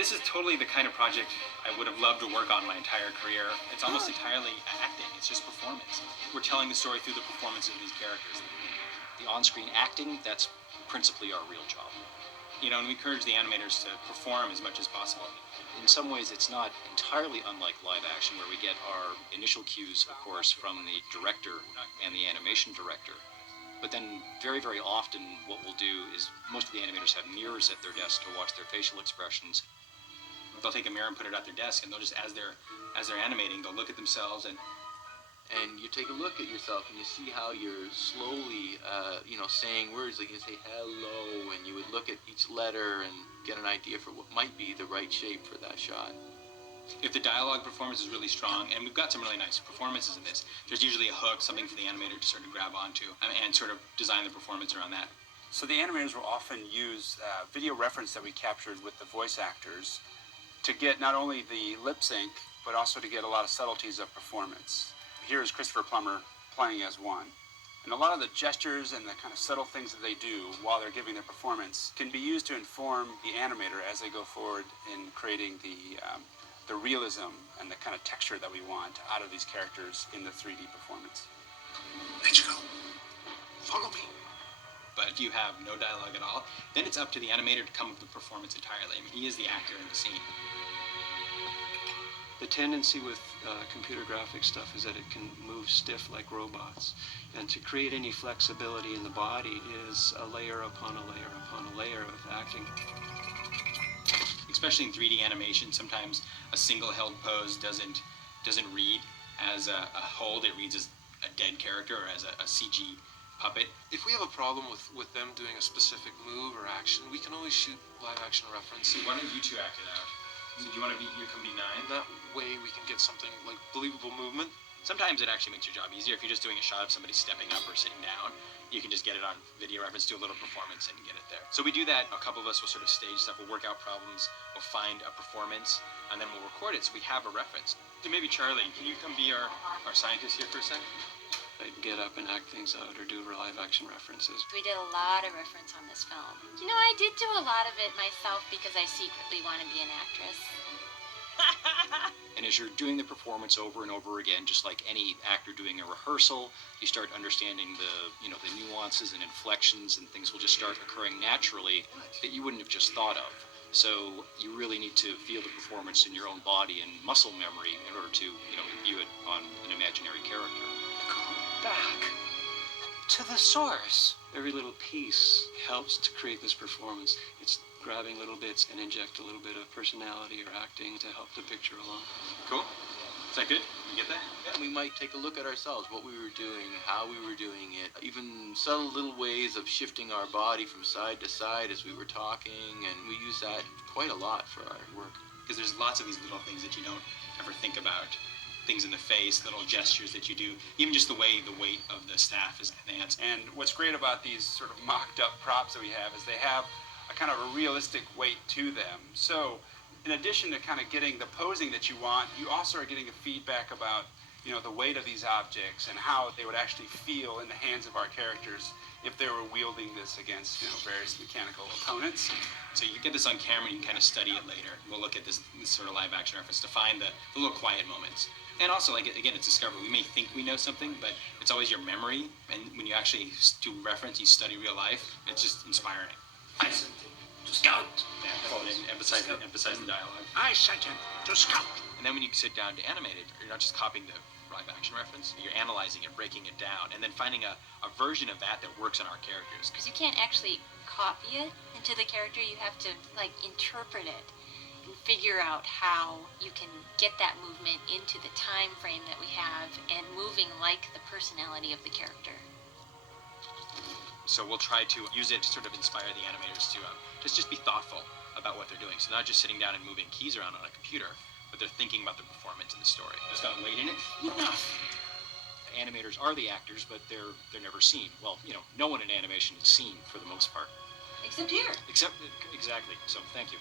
This is totally the kind of project I would have loved to work on my entire career. It's almost entirely acting. It's just performance. We're telling the story through the performance of these characters. The on-screen acting, that's principally our real job. You know, and we encourage the animators to perform as much as possible. In some ways, it's not entirely unlike live action, where we get our initial cues, of course, from the director and the animation director. But then very, very often what we'll do is most of the animators have mirrors at their desk to watch their facial expressions. They'll take a mirror and put it at their desk, and they'll just, as they're animating, they'll look at themselves and you take a look at yourself and you see how you're slowly, saying words. Like you say hello, and you would look at each letter and get an idea for what might be the right shape for that shot. If the dialogue performance is really strong, and we've got some really nice performances in this, there's usually a hook, something for the animator to sort of grab onto, and sort of design the performance around that. So the animators will often use video reference that we captured with the voice actors to get not only the lip sync, but also to get a lot of subtleties of performance. Here is Christopher Plummer playing as one. And a lot of the gestures and the kind of subtle things that they do while they're giving their performance can be used to inform the animator as they go forward in creating the realism and the kind of texture that we want out of these characters in the 3D performance. Let's go. Follow me. But if you have no dialogue at all, then it's up to the animator to come up with the performance entirely. I mean, he is the actor in the scene. The tendency with computer graphic stuff is that it can move stiff like robots. And to create any flexibility in the body is a layer upon a layer upon a layer of acting. Especially in 3D animation, sometimes a single held pose doesn't read as a hold. It reads as a dead character or as a CG puppet. If we have a problem with them doing a specific move or action, we can always shoot live action reference. So why don't you two act it out? Do you want to be, you can be 9? That way we can get something like believable movement. Sometimes it actually makes your job easier. If you're just doing a shot of somebody stepping up or sitting down, you can just get it on video reference, do a little performance, and get it there. So we do that. A couple of us will sort of stage stuff. We'll work out problems. We'll find a performance, and then we'll record it so we have a reference. So maybe Charlie, can you come be our scientist here for a second? I'd get up and act things out or do live action references. We did a lot of reference on this film. You know, I did do a lot of it myself because I secretly want to be an actress. And as you're doing the performance over and over again, just like any actor doing a rehearsal, you start understanding the nuances and inflections, and things will just start occurring naturally that you wouldn't have just thought of. So you really need to feel the performance in your own body and muscle memory in order to, view it on an imaginary character. Go back to the source. Every little piece helps to create this performance. It's grabbing little bits and inject a little bit of personality or acting to help the picture along. Cool. Is that good? You get that? Yeah, we might take a look at ourselves, what we were doing, how we were doing it, even subtle little ways of shifting our body from side to side as we were talking, and we use that quite a lot for our work. Because there's lots of these little things that you don't ever think about. Things in the face, little gestures that you do, even just the way the weight of the staff is enhanced. And what's great about these sort of mocked up props that we have is they have a kind of a realistic weight to them. So in addition to kind of getting the posing that you want, you also are getting a feedback about, the weight of these objects and how they would actually feel in the hands of our characters if they were wielding this against, various mechanical opponents. So you get this on camera and you can kind of study it later. We'll look at this sort of live action reference to find the little quiet moments. And also, again, it's discovery. We may think we know something, but it's always your memory. And when you actually do reference, you study real life, it's just inspiring. I sent him to scout. Yeah, emphasize the dialogue. I sent him to scout. And then when you sit down to animate it, you're not just copying the live action reference, you're analyzing it, breaking it down, and then finding a version of that works on our characters. Because you can't actually copy it into the character, you have to, interpret it and figure out how you can get that movement into the time frame that we have and moving like the personality of the character. So we'll try to use it to sort of inspire the animators to just be thoughtful about what they're doing. So not just sitting down and moving keys around on a computer, but they're thinking about the performance and the story. It's got weight in it. Enough. Animators are the actors, but they're never seen. Well, no one in animation is seen for the most part. Except here. Exactly. So thank you.